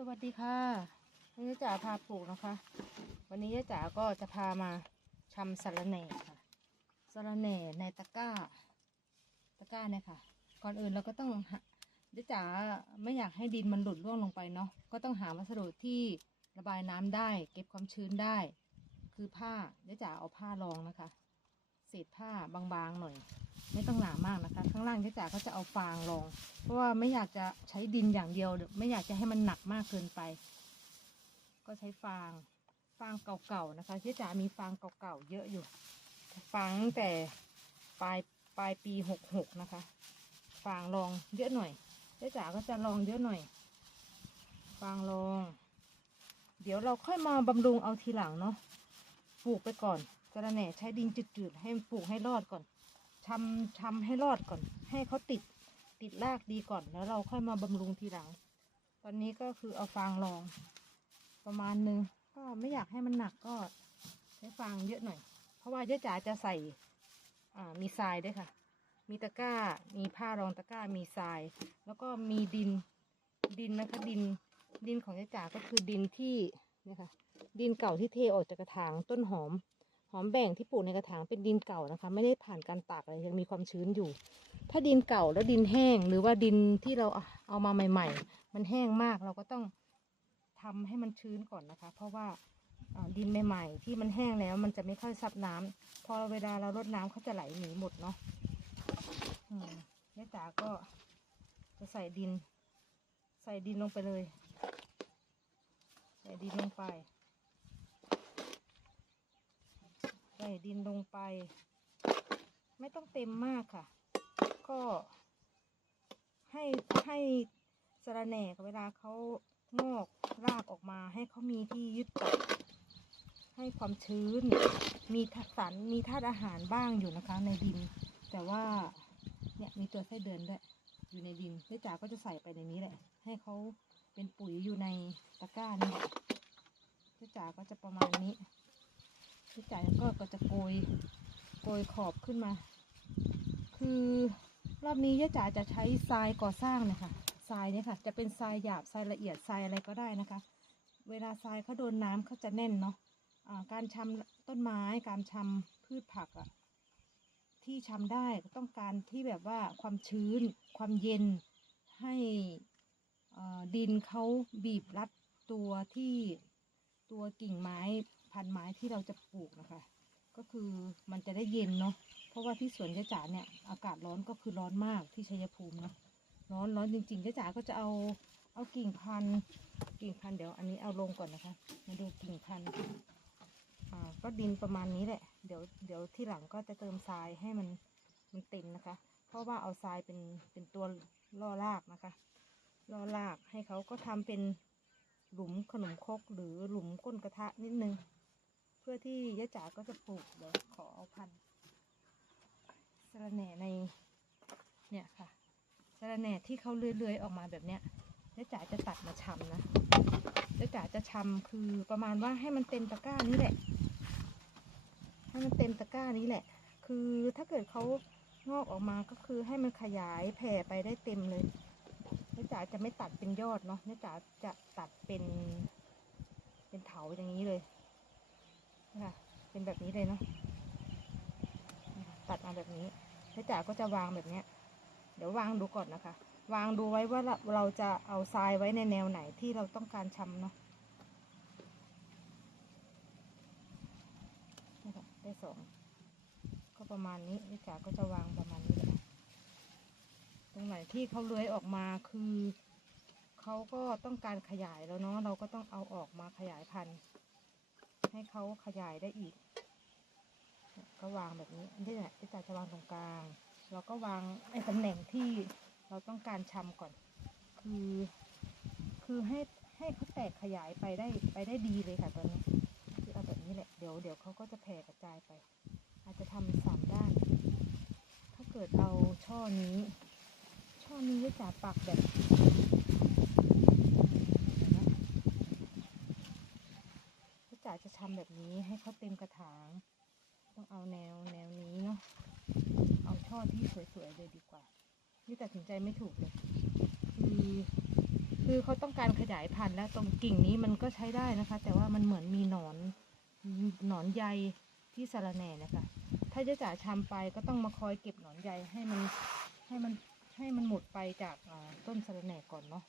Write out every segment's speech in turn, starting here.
สวัสดีค่ะวันนี้จ๋าพาปลูกนะคะ วันนี้จ๋าก็จะพามาชำสะระแหน่ค่ะสะระแหน่ในตะกร้า ตะกร้าเนี่ยค่ะ ก่อนอื่นเราก็ต้องเดี๋ยวจ๋าไม่อยากให้ดินมันหลุดร่วงลงไปเนาะก็ต้องหาวัสดุที่ระบายน้ำได้ เก็บความชื้นได้ คือผ้าเดี๋ยวจ๋าเอาผ้ารองนะคะ เศษผ้าบางๆหน่อย ไม่ต้องหนามากนะคะ ข้างล่างเจ๊จ๋าก็จะเอาฟางรอง เพราะว่าไม่อยากจะใช้ดินอย่างเดียว ไม่อยากจะให้มันหนักมากเกินไป ก็ใช้ฟางฟางเก่าๆนะคะเจ๊จ๋ามีฟางเก่าๆเยอะอยู่ฟางตั้งแต่ปลายปลายปีหกหกนะคะฟางรองเยอะหน่อยเจ๊จ๋าก็จะลองเยอะหน่อยฟางรอง เดี๋ยวเราค่อยมาบำรุงเอาทีหลังเนาะปลูกไปก่อนะระแหน่ใช้ดินจืดๆให้ปลูกให้รอดก่อนชำชำให้รอดก่อน ให้เขาติดติดรากดีก่อนแล้วเราค่อยมาบำรุงทีหลัง ตอนนี้ก็คือเอาฟางรอง ประมาณนึงก็ไม่อยากให้มันหนักก็ใช้ฟางเยอะหน่อย เพราะว่าเจ๊จ๋าจะใส่อ่ามีทรายด้วยค่ะ มีตะกร้า มีผ้ารองตะกร้า มีทราย แล้วก็มีดิน ดินนะคะ ดิน ดินของเจ๊จ๋าก็คือดินที่นี่ค่ะ ดินเก่าที่เทออกจากกระถางต้นหอม หอมแบ่งที่ปลูกในกระถางเป็นดินเก่านะคะ ไม่ได้ผ่านการตากอะไรยังมีความชื้นอยู่ ถ้าดินเก่าแล้วดินแห้งหรือว่าดินที่เราเอามาใหม่ ๆ มันแห้งมากเราก็ต้องทำให้มันชื้นก่อนนะคะ เพราะว่าดินใหม่ ๆ ที่มันแห้งแล้ว มันจะไม่ค่อยซับน้ำพอเวลาเรารดน้ำเขาจะไหลหนีหมดเนาะอืมแม่จ๋าก็จะใส่ดิน ใส่ดินลงไปเลย ใส่ดินลงไป ใส่ ดินลงไป ไม่ต้องเต็มมากค่ะ ก็ให้ให้สะระแหน่เวลาเขางอกรากออกมา ให้เขามีที่ยึดเกาะให้ความชื้น มีธาตุสารมีธาตุอาหารบ้างอยู่นะคะ ในดิน แต่ว่าเนี่ยมีตัวไส้เดือนด้วยอยู่ในดินเจ๊จ๋าก็จะใส่ไปในนี้แหละ ให้เขาเป็นปุ๋ยอยู่ในตะกร้านี่เจ๊จ๋าก็จะประมาณนี้ พี่จ่ายก็ก็จะโกยโกยขอบขึ้นมา คือรอบนี้ย่าจ๋าจะใช้ทรายก่อสร้างนะคะทรายเนี่ยค่ะ จะเป็นทรายหยาบทรายละเอียดทรายอะไรก็ได้นะคะ เวลาทรายเขาโดนน้ำเขาจะแน่นเนาะอ่าการชำต้นไม้การชำพืชผักอะที่ชำได้ก็ต้องการที่แบบว่าความชื้น ความเย็นให้ดินเขาบีบรัดตัวที่ตัวกิ่งไม้ พันไม้ที่เราจะปลูกนะคะ ก็คือมันจะได้เย็นเนาะเพราะว่าที่สวนเจ๊จ๋าเนี่ยอากาศร้อนก็คือร้อนมากที่ชัยภูมิเนาะร้อนร้อนจริงๆเจ๊จ๋าก็จะเอาเอากิ่งพันธุ์กิ่งพันธุ์เดี๋ยวอันนี้เอาลงก่อนนะคะ มาดูกิ่งพันธุ์อ่าก็ดินประมาณนี้แหละ เดี๋ยวเดี๋ยวที่หลังก็จะเติมทรายให้มันมันเต็มนะคะ เพราะว่าเอาทรายเป็นเป็นตัวล่อรากนะคะล่อรากให้เขาก็ทำเป็นหลุมขนมครกหรือหลุมก้นกระทะนิดนึง พื่อที่ยะจ๋าก็จะปลูกเดี๋ยวขอเอาพันธุ์สระแหน่ในเนี่ยค่ะสระแหน่ที่เขาเลื้อยๆออกมาแบบเนี้ยยะจ๋าจะตัดมาชำนะยะจ๋าจะชำคือประมาณว่าให้มันเต็มตะกร้านี้แหละ ให้มันเต็มตะกร้านี้แหละ คือถ้าเกิดเขางอกออกมาก็คือให้มันขยายแผ่ไปได้เต็มเลยยะจ๋าจะไม่ตัดเป็นยอดเนาะยะจ๋าจะตัดเป็น เป็นเถาอย่างนี้เลย ค่ะ เป็นแบบนี้เลยเนาะตัดมาแบบนี้แล้วจ๋าก็จะวางแบบเนี้ย เดี๋ยววางดูก่อนนะคะ วางดูไว้ว่าเราจะเอาทรายไว้ในแนวไหนที่เราต้องการชำเนาะนี่ค่ะได้สองก็ประมาณนี้แล้วจ๋าก็จะวางประมาณนี้แหละตรงไหนที่เขาเลื้อยออกมาคือเขาก็ต้องการขยายแล้วเนาะเราก็ต้องเอาออกมาขยายพันธุ์ ให้เขาขยายได้อีก ก็วางแบบนี้นี่แหละที่จะวางตรงกลาง เราก็วางไอ้ตำแหน่งที่เราต้องการชำก่อน คือ คือให้ให้เขาแตกขยายไปได้ไปได้ดีเลยค่ะตอนนี้คือเอาแบบนี้แหละเดี๋ยวเดี๋ยวเขาก็จะแผ่กระจายไป อาจจะทำสามด้าน ถ้าเกิดเอาช่อนี้ ช่อนี้ก็จะปักแบบ จ๋าจะทำแบบนี้ให้เขาเต็มกระถาง ต้องเอาแนวแนวนี้เนาะเอาช่อที่สวยๆเลยดีกว่า นี่ตัดสินใจไม่ถูกเลย คือคือเขาต้องการขยายพันธุ์แล้วตรงกิ่งนี้มันก็ใช้ได้นะคะ แต่ว่ามันเหมือนมีหนอนหนอนใยที่สะระแหน่นะคะ ถ้าจะจ่าชำไปก็ต้องมาคอยเก็บหนอนใยให้มันให้มันให้มันหมดไปจากต้นสะระแหน่ก่อนเนาะ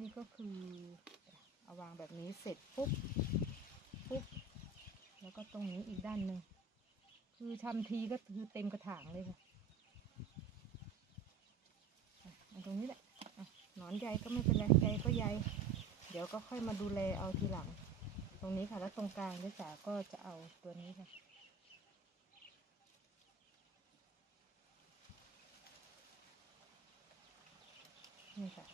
นี่ก็คือเอาวางแบบนี้เสร็จปุ๊บ ปุ๊บแล้วก็ตรงนี้อีกด้านหนึ่งคือชำทีก็คือเต็มกระถางเลยค่ะอะเอาตรงนี้แหละหนอนใยก็ไม่เป็นไรใยก็ใยเดี๋ยวก็ค่อยมาดูแลเอาทีหลัง ตรงนี้ค่ะแล้วตรงกลางด้วยจ๋าก็จะเอาตัวนี้ค่ะนี่ค่ะ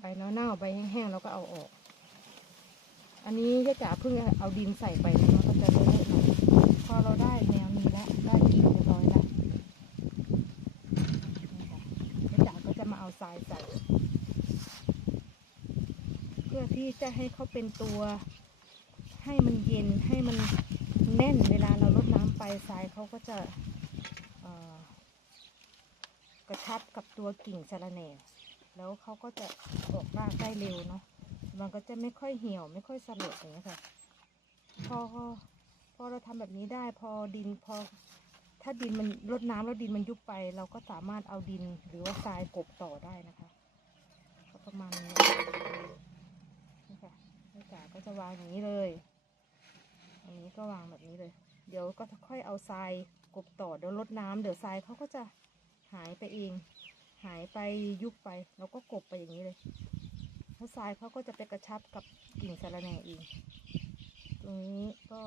ใบเน่าๆใบแห้งๆเราก็เอาออก อันนี้ยะจ๋าเพิ่งเอาดินใส่ไปนะคะก็จะเลอะๆหน่อยพอเราได้แนวนี้แล้วได้กิ่งเรียบร้อยแล้วนี่ค่ะยจ๋าก็จะมาเอาทรายใส่ เพื่อที่จะให้เขาเป็นตัว ให้มันเย็นให้มันแน่นเวลาเราลดน้ำไปทรายเขาก็จะกระชับกับตัวกิ่งสะระแหน่แล้วเขาก็จะออกรากได้เร็วเนาะ มันก็จะไม่ค่อยเหี่ยวไม่ค่อยสลดอย่างเงี้ยค่ะ พอพอเราทำแบบนี้ได้พอดินพอ ถ้าดินมันลดน้ำแล้วดินมันยุบไป เราก็สามารถเอาดินหรือว่าทรายกบต่อได้นะคะก็ประมาณนี้นี่ค่ะแม่จ๋าก็จะวางอย่างนี้เลย อันนี้ก็วางแบบนี้เลย เดี๋ยวก็ค่อยเอาทรายกบต่อเดี๋ยวลดน้ำเดี๋ยวทรายเขาก็จะหายไปเอง หายไปยุบไปแล้วก็กบไปอย่างนี้เลย แล้วทรายเขาก็จะไปกระชับกับกิ่งสะระแหน่เองตรงนี้ก็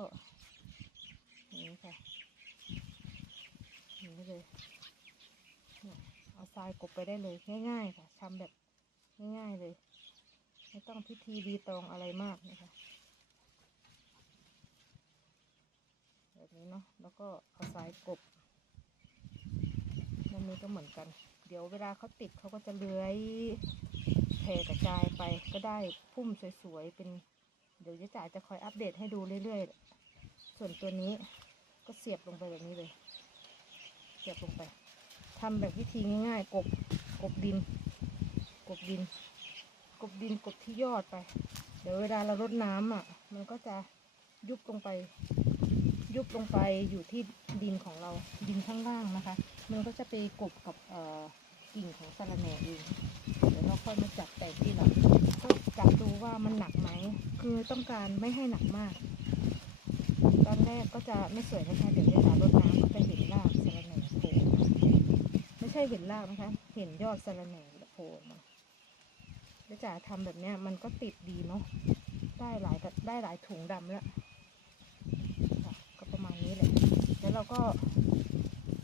อย่างนี้ค่ะอย่างนี้เลยเอาทรายกบไปได้เลยง่าย ๆ ค่ะทำแบบง่าย ๆ เลย ไม่ต้องพิธีรีตองอะไรมากนะคะแบบนี้เนาะแล้วก็เอาทรายกบนั่นนี้ก็เหมือนกัน เดี๋ยวเวลาเขาติดเขาก็จะเลื้อย แผ่กระจายไปก็ได้พุ่มสวยๆเป็น เดี๋ยวยะจ๋าจะคอยอัปเดตให้ดูเรื่อยๆ ส่วนตัวนี้ก็เสียบลงไปแบบนี้เลย เสียบลงไปทำแบบวิธีง่ายๆ กบกบดิน กบดิน กบดินกบที่ยอดไป เดี๋ยวเวลาเรารดน้ำอะ มันก็จะยุบลงไป ยุบลงไปอยู่ที่ดินของเราดินข้างล่างนะคะ มันก็จะไปกบกับเอ่อ กิ่งของสะระแหน่เองเดี๋ยวเราค่อยมาจับแต่ที่หลังก็จับดูว่ามันหนักไหม คือต้องการไม่ให้หนักมาก ตอนแรกก็จะไม่สวยนะคะ เดี๋ยวเวลารดน้ำก็จะเห็นรากสะระแหน่โผล่ไม่ใช่เห็นรากนะคะ เห็นยอดสะระแหน่โผล่มาเดี๋ยวจ๋าทำแบบเนี้ยมันก็ติดดีเนาะ ได้หลายได้หลายถุงดำแล้วก็ประมาณนี้แหละ แล้วเราก็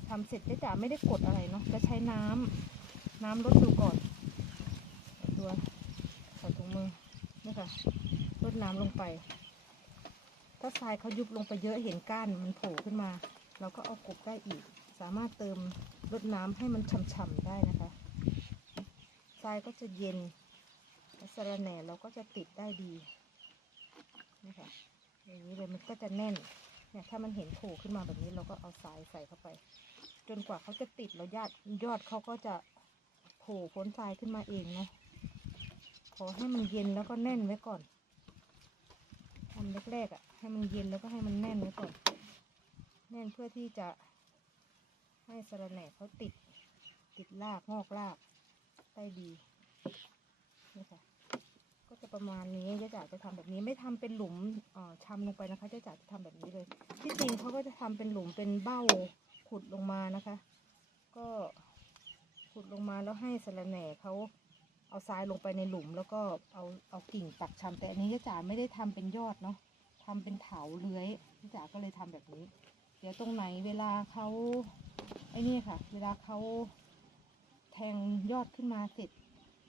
ทำเสร็จเจ๊จ๋าไม่ได้กดอะไรเนาะ จะใช้น้ำ น้ำลดดูก่อนตัวใส่ถุงมือนี่ค่ะลดน้ำลงไป ถ้าทรายเขายุบลงไปเยอะเห็นก้านมันโผล่ขึ้นมา เราก็เอากบได้อีก สามารถเติมลดน้ำให้มันฉ่ำๆได้นะคะทรายก็จะเย็นและสระแหน่เราก็จะติดได้ดีนี่ค่ะอย่างนี้เลยมันก็จะแน่นเนี่ยถ้ามันเห็นโผล่ขึ้นมาแบบนี้เราก็เอาทรายใส่เข้าไป จนกว่าเขาจะติดแล้วยอดยอดเขาก็จะ ผล่พ้นทรายขึ้นมาเองเนาะขอให้มันเย็นแล้วก็แน่นไว้ก่อนทำแรกๆอะ่ะ ให้มันเย็นแล้วก็ให้มันแน่นไว้ก่อน แน่นเพื่อที่จะ ให้สระแหน่เขาติด ติดรากงอกรากได้ดีนี่ค่ะก็จะประมาณนี้เจ๊จ๋าจะทำแบบนี้ไม่ทำเป็นหลุมเอ่อชำลงไปนะคะเจ๊จ๋าจะทำแบบนี้เลย ที่จริงเขาก็จะทำเป็นหลุมเป็นเบ้าขุดลงมานะคะ ก็ ขุดลงมาแล้วให้สะระแหน่เขาเอาทรายลงไปในหลุม แล้วก็เอาเอากิ่งปักชำแต่อันนี้จ๊จ๋าไม่ได้ทำเป็นยอดเนาะทำเป็นเถาเลื้อยจ๊จ๋าก็เลยทำแบบนี้ เดี๋ยวตรงไหนเวลาเขาไอ้นี่ค่ะ เวลาเขาแทงยอดขึ้นมาเสร็จ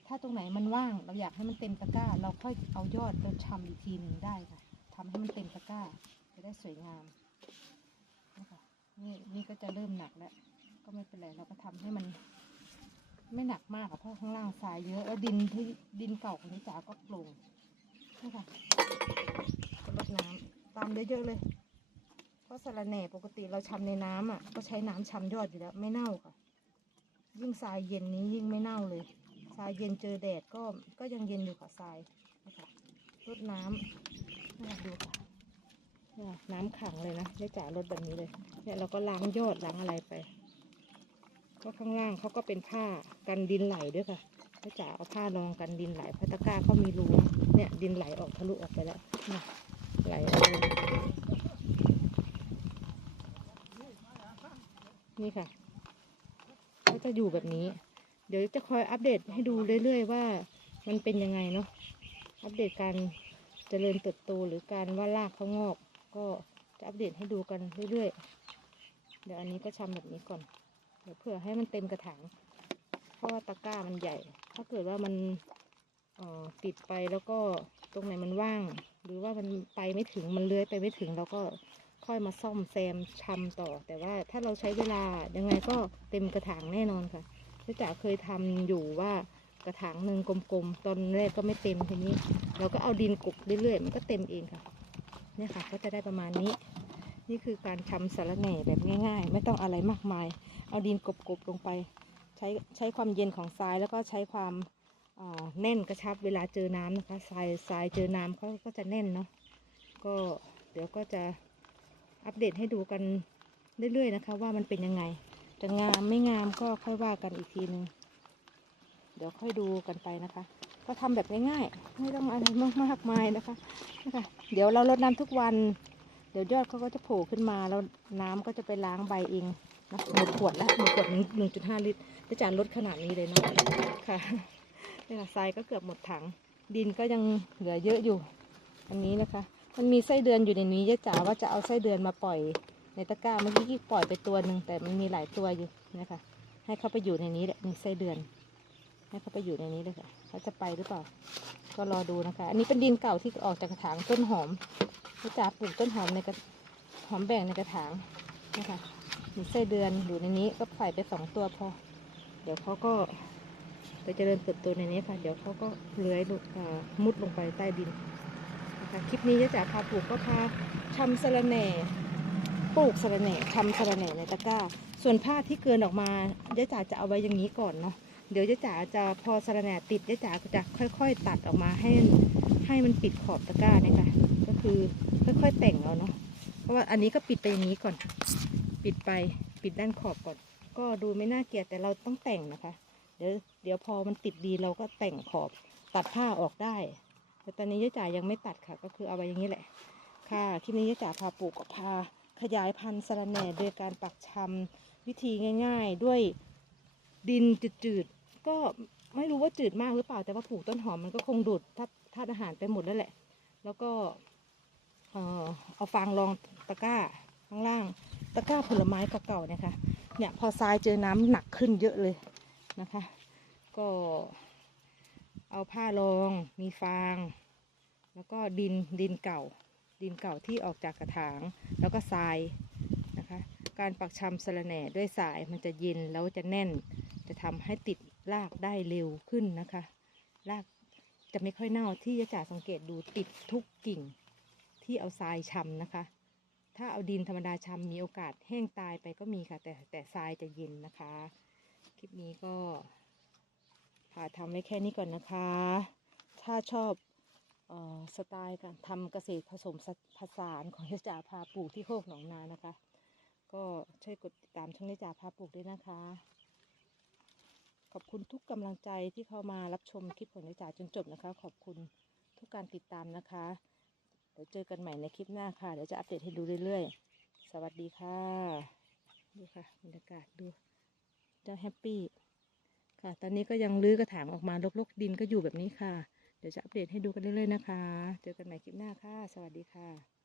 ถ้าตรงไหนมันว่าง เราอยากให้มันเต็มตะกร้า เราค่อยเอายอดเราชำอีกทีหนึ่งได้ค่ะทำให้มันเต็มตะกร้าจะได้สวยงามนี่นี่ก็จะเริ่มหนักแล้ว ก็ไม่เป็นไรเราก็ทำให้มัน ไม่หนักมากอะเพราะข้างล่างทรายเยอะแล้วดินที่ดินเก่าของนิจ๋าก็โปร่งนี่ค่ะลดน้ำตามเยอะๆเลย เพราะสาระแหน่ปกติเราชำในน้ำอะ ก็ใช้น้ำชำยอดอยู่แล้ว ไม่เน่าค่ะ ยิ่งทรายเย็นนี้ยิ่งไม่เน่าเลยทรายเย็นเจอแดดก็ก็ยังเย็นอยู่ค่ะทรายนะคะรดน้ำนี่ดูค่ะนี่ยน้ำขังเลยนะยายจ๋ารดแบบนี้เลยเนี่ยเราก็ล้างยอดล้างอะไรไป ก็ข้างล่างเขาก็เป็นผ้ากันดินไหลด้วยค่ะยายจ๋าเอาผ้ารองกันดินไหลพระตะกร้าเขามีรูเนี่ยดินไหลออกทะลุออกไปแล้วไหลออกนี่ค่ะก็จะอยู่แบบนี้ เดี๋ยวจะคอยอัปเดตให้ดูเรื่อยๆว่ามันเป็นยังไงเนาะอัปเดตการเจริญเติบโตหรือการว่ารากเขางอก ก็จะอัปเดตให้ดูกันเรื่อยๆ เดี๋ยวอันนี้ก็ชำแบบนี้ก่อน เดี๋ยวเผื่อให้มันเต็มกระถาง เพราะว่าตะกร้ามันใหญ่ ถ้าเกิดว่ามันออติดไปแล้วก็ตรงไหนมันว่าง หรือว่ามันไปไม่ถึงมันเลื้อยไปไม่ถึงเราก็ค่อยมาซ่อมแซมชำต่อ แต่ว่าถ้าเราใช้เวลายังไงก็เต็มกระถางแน่นอนค่ะพี่จ๋าเคยทำอยู่ว่ากระถางหนึ่งกลมๆ ตอนแรกก็ไม่เต็มทีนี้ เราก็เอาดินกลบเรื่อยๆ มันก็เต็มเองค่ะ เนี่ยค่ะ ก็จะได้ประมาณนี้ นี่คือการทำสาระแหน่แบบง่ายๆ ไม่ต้องอะไรมากมาย เอาดินกบๆลงไป ใช้ใช้ความเย็นของทรายแล้วก็ใช้ความาแน่นกระชับเวลาเจอน้ำนะคะทรายทรายเจอน้ำเขาก็จะแน่นเนาะก็เดี๋ยวก็จะอัปเดตให้ดูกันเรื่อยๆนะคะ ว่ามันเป็นยังไงจะงามไม่งามก็ค่อยว่ากันอีกทีนึงเดี๋ยวค่อยดูกันไปนะคะ ก็ทำแบบง่ายๆ ไม่ต้องอะไรมากมากมายนะคะนะคะ เดี๋ยวเรารดน้ำทุกวัน เดี๋ยวยอดเขาก็จะโผล่ขึ้นมาแล้วน้ำก็จะไปล้างใบเองนะหมดขวดแล้วหมดขวดหนึ่งหนึ่งจุดห้าลิตรจะจานลดขนาดนี้เลยนะค่ะนี่ค่ะทรายก็เกือบหมดถัง ดินก็ยังเหลือเยอะอยู่ อันนี้นะคะ มันมีไส้เดือนอยู่ในนี้ยะจ๋าว่าจะเอาไส้เดือนมาปล่อยในตะกร้าเมื่อกี้ปล่อยไปตัวหนึ่งแต่มันมีหลายตัวอยู่นะคะให้เขาไปอยู่ในนี้แหละมีไส้เดือน ให้เขาไปอยู่ในนี้เลยค่ะเขาจะไปหรือเปล่า ก็รอดูนะคะ อันนี้เป็นดินเก่าที่ออกจากกระถางต้นหอมยะจ๋าปลูกต้นหอมในกระหอมแบ่งในกระถางนะคะมีไส้เดือนอยู่ในนี้ก็ใส่ไปสองตัวพอ เดี๋ยวเขาก็ไปเจริญเติบโตในนี้ค่ะ เดี๋ยวเขาก็เลื้อยลงมุดลงไปใต้ดินนะคะคลิปนี้ยะจ๋าพาปลูกก็พาชำสะระแหน่ปลูกสะระแหน่ทำสะระแหน่ในตะกร้า ส่วนผ้าที่เกินออกมายะจ๋าจะเอาไว้อย่างนี้ก่อนเนาะ เดี๋ยวยะจ๋าจะพอสระแหน่ติดยะจ๋าก็จะค่อยๆ ตัดออกมาให้ให้มันปิดขอบตะกร้าเนี่ยค่ะ ก็คือค่อยๆแต่งเอาเนาะ เพราะว่าอันนี้ก็ปิดไปอย่างนี้ก่อน ปิดไปปิดด้านขอบก่อน ก็ดูไม่น่าเกลียดแต่เราต้องแต่งนะคะ เดี๋ยวเดี๋ยวพอมันติดดีเราก็แต่งขอบตัดผ้าออกได้ แต่ตอนนี้ยะจ๋ายังไม่ตัดค่ะ ก็คือเอาไว้อย่างนี้แหละ ค่ะ คลิปนี้ยะจ๋าพาปลูกกับพาขยายพันธุ์สระแหน่โดยการปักชำวิธีง่าย ๆ ด้วยดินจืดๆ ก็ไม่รู้ว่าจืดมากหรือเปล่า แต่ว่าปลูกต้นหอมมันก็คงดูดธาตุธาตุอาหารไปหมดแล้วแหละ แล้วก็เอาฟางรองตะกร้าข้างล่าง ตะกร้าผลไม้เก่าๆเนี่ยค่ะ เนี่ยพอทรายเจอน้ำหนักขึ้นเยอะเลยนะคะ ก็เอาผ้ารองมีฟาง แล้วก็ดินดินเก่า ดินเก่าที่ออกจากกระถาง แล้วก็ทรายนะคะ การปักชำสะระแหน่ด้วยสายมันจะเย็นแล้วจะแน่น จะทำให้ติด รากได้เร็วขึ้นนะคะรากจะไม่ค่อยเน่าที่ยะจ๋าสังเกตดูติดทุกกิ่งที่เอาทรายชำนะคะ ถ้าเอาดินธรรมดาชำมีโอกาสแห้งตายไปก็มีค่ะ แต่แต่ทรายจะเย็นนะคะ คลิปนี้ก็พาทำไว้แค่นี้ก่อนนะคะ ถ้าชอบออสไตล์การทำเกษตรผสมผสานของยะจ่าพาปลูกที่โคกหนองนานะคะ ก็ช่วยกดติดตามช่องยะจ่าพาปลูกด้วยนะคะ ขอบคุณทุกกำลังใจที่เข้ามารับชมคลิปของยะจ่าจนจบนะคะ ขอบคุณทุกการติดตามนะคะ เดี๋ยวเจอกันใหม่ในคลิปหน้าค่ะ เดี๋ยวจะอัปเดตให้ดูเรื่อยๆ สวัสดีค่ะ ดูค่ะบรรยากาศดูเจ้าแฮปปี้ค่ะ ตอนนี้ก็ยังลื้อกระถางออกมาลกๆ ดินก็อยู่แบบนี้ค่ะ เดี๋ยวจะอัปเดตให้ดูกันเรื่อยๆนะคะ เจอกันใหม่คลิปหน้าค่ะ สวัสดีค่ะ